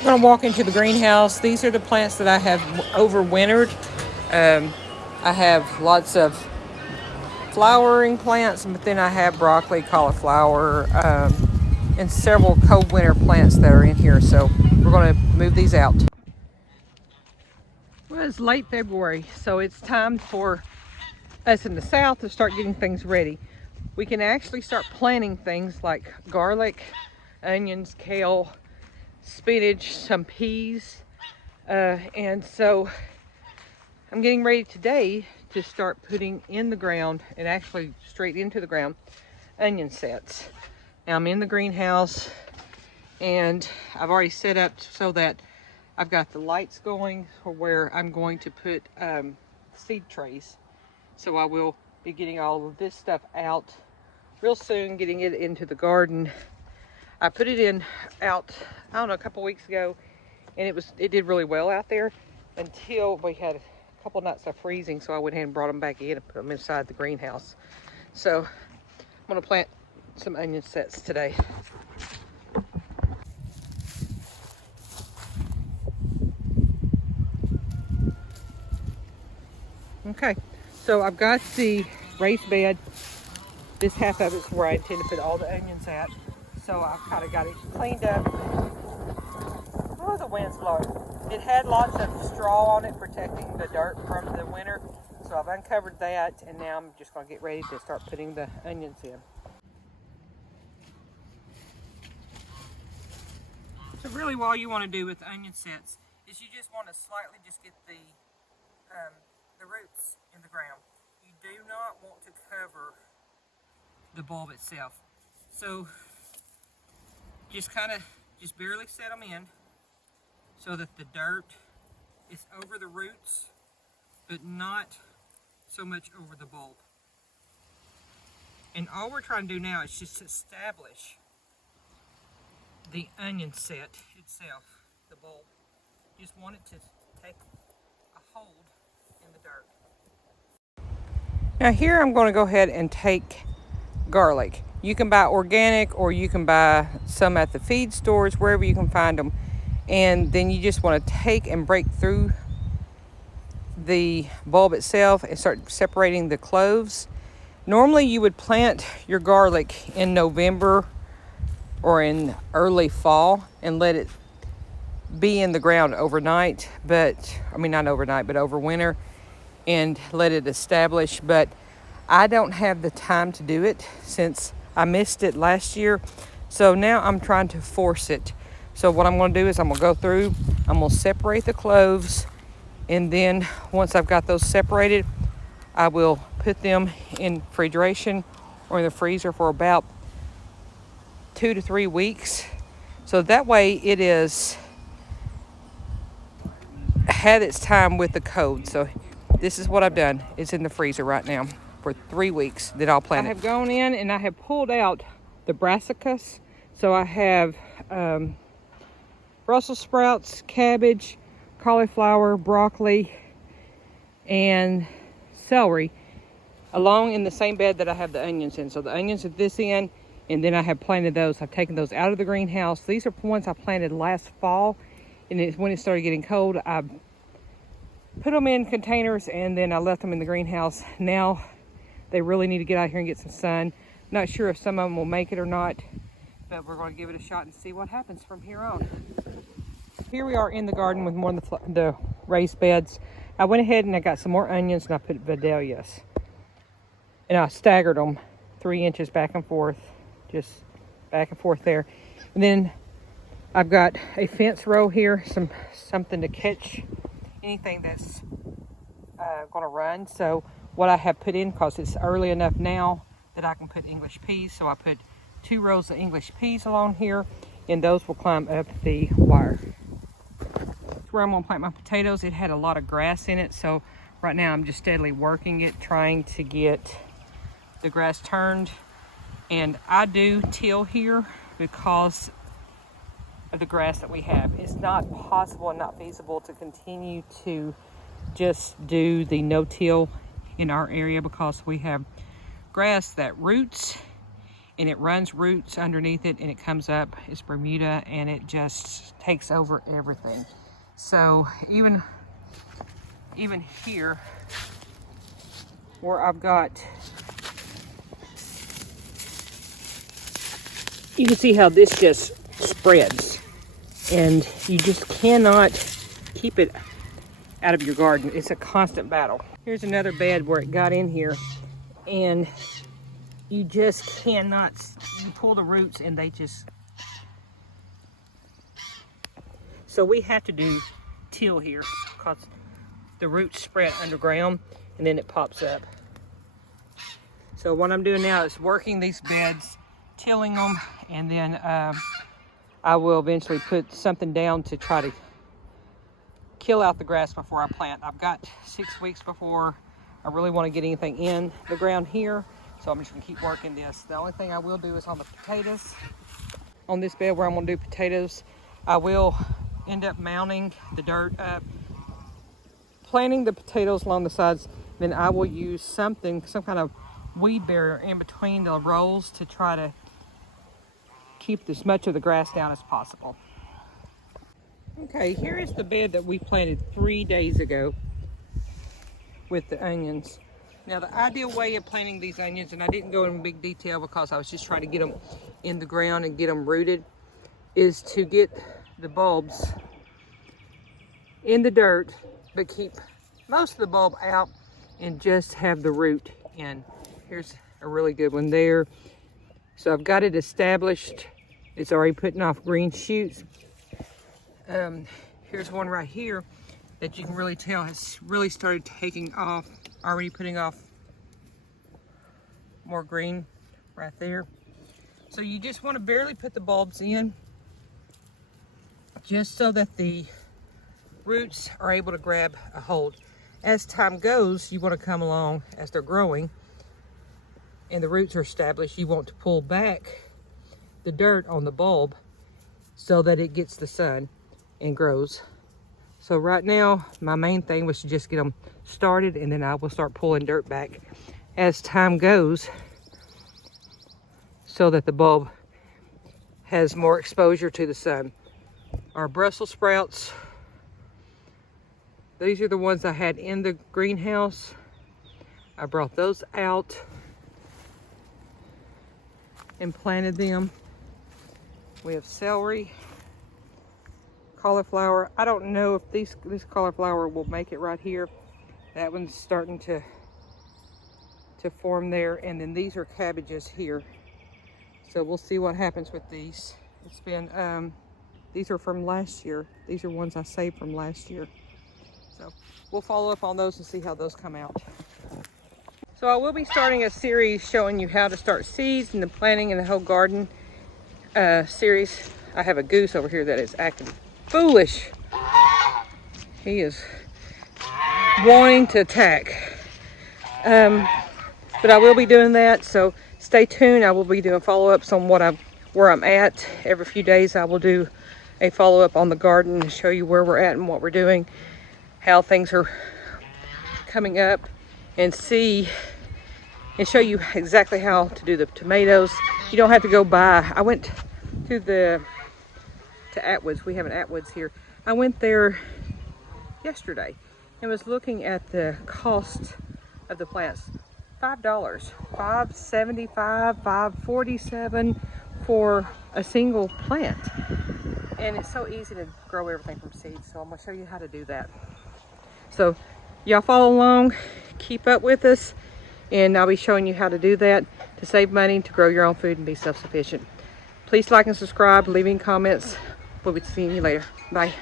I'm going to walk into the greenhouse. These are the plants that I have overwintered. I have lots of flowering plants, but then I have broccoli, cauliflower, and several cold winter plants that are in here. So we're going to move these out. Well, it's late February, so it's time for us in the south to start getting things ready. We can actually start planting things like garlic, onions, kale, spinach, some peas, and so I'm getting ready today to start putting in the ground, and actually straight into the ground, onion sets. Now I'm in the greenhouse, and I've already set up so that I've got the lights going for where I'm going to put seed trays. So I will be getting all of this stuff out real soon, getting it into the garden. I put it in out, I don't know, a couple weeks ago, and it did really well out there until we had a couple nights of freezing, so I went ahead and brought them back in and put them inside the greenhouse. So I'm gonna plant some onion sets today. Okay, so I've got the raised bed. This half of it's where I intend to put all the onions at. So I've kind of got it cleaned up. Oh, the wind's blowing. It had lots of straw on it protecting the dirt from the winter. So I've uncovered that, and now I'm just going to get ready to start putting the onions in. So really all you want to do with the onion sets is you just want to slightly just get the roots in the ground. You do not want to cover the bulb itself. So just barely set them in so that the dirt is over the roots, but not so much over the bulb. And all we're trying to do now is just establish the onion set itself, the bulb. Just want it to take a hold in the dirt. Now here I'm going to go ahead and take garlic. You can buy organic, or you can buy some at the feed stores, wherever you can find them. And then you just want to take and break through the bulb itself and start separating the cloves. Normally you would plant your garlic in November or in early fall and let it be in the ground overnight, but I mean not overnight, but over winter, and let it establish. But I don't have the time to do it since I missed it last year. So now I'm trying to force it. So what I'm going to do is I'm going to go through, I'm going to separate the cloves, and then once I've got those separated, I will put them in refrigeration or in the freezer for about 2 to 3 weeks. So that way it is had its time with the cold. So this is what I've done. It's in the freezer right now for 3 weeks. Then I'll plant it. I have gone in and I have pulled out the brassicas. So I have Brussels sprouts, cabbage, cauliflower, broccoli, and celery along in the same bed that I have the onions in. So the onions at this end, and then I have planted those. I've taken those out of the greenhouse. These are ones I planted last fall, and when it started getting cold, I put them in containers and then I left them in the greenhouse. Now they really need to get out here and get some sun. Not sure if some of them will make it or not, but we're going to give it a shot and see what happens from here on. Here we are in the garden with more of the raised beds. I went ahead and I got some more onions and I put vidalias. And I staggered them 3 inches back and forth, just back and forth there. And then I've got a fence row here, something to catch anything that's going to run. So what I have put in, because it's early enough now that I can put English peas, so I put 2 rows of English peas along here, and those will climb up the wire. That's where I'm going to plant my potatoes. It had a lot of grass in it, so right now I'm just steadily working it, trying to get the grass turned. And I do till here because of the grass that we have. It's not possible and not feasible to continue to just do the no-till in our area because we have grass that roots and it runs roots underneath it, and it comes up. It's Bermuda, and it just takes over everything. So even here, where I've got, you can see how this just spreads, and you just cannot keep it out of your garden. It's a constant battle. Here's another bed where it got in here, and you just cannot, you pull the roots and they just, so we have to do till here because the roots spread underground and then it pops up. So what I'm doing now is working these beds, tilling them, and then I will eventually put something down to try to kill out the grass before I plant. I've got 6 weeks before I really want to get anything in the ground here, so I'm just gonna keep working this. The only thing I will do is on the potatoes. On this bed where I'm gonna do potatoes, I will end up mounting the dirt up, planting the potatoes along the sides, then I will use some kind of weed barrier in between the rows to try to keep as much of the grass down as possible. Okay, here is the bed that we planted 3 days ago with the onions. Now the ideal way of planting these onions, and I didn't go in big detail because I was just trying to get them in the ground and get them rooted, is to get the bulbs in the dirt, but keep most of the bulb out and just have the root in. Here's a really good one there. So I've got it established. It's already putting off green shoots. Here's one right here that you can really tell has really started taking off, already putting off more green right there. So you just want to barely put the bulbs in, just so that the roots are able to grab a hold. As time goes, you want to come along as they're growing and the roots are established, you want to pull back the dirt on the bulb so that it gets the sun and grows. So right now, my main thing was to just get them started, and then I will start pulling dirt back as time goes so that the bulb has more exposure to the sun. Our Brussels sprouts, these are the ones I had in the greenhouse. I brought those out and planted them. We have celery, cauliflower. I don't know if this cauliflower will make it right here. That one's starting to form there, and then these are cabbages here. So we'll see what happens with these. It's been these are from last year. These are ones I saved from last year. So we'll follow up on those and see how those come out. So I will be starting a series showing you how to start seeds and the planting and the whole garden series. I have a goose over here that is acting foolish. He is wanting to attack. But I will be doing that, so stay tuned. I will be doing follow-ups on where I'm at. Every few days I will do a follow-up on the garden and show you where we're at and what we're doing, how things are coming up, and show you exactly how to do the tomatoes. You don't have to go buy. I went to Atwoods. We have an Atwoods here. I went there yesterday and was looking at the cost of the plants. $5, $5.75, $5.47 for a single plant. And it's so easy to grow everything from seeds, so I'm gonna show you how to do that. So y'all follow along, keep up with us, and I'll be showing you how to do that to save money, to grow your own food and be self-sufficient. Please like and subscribe, leaving comments. We'll be seeing you later. Bye.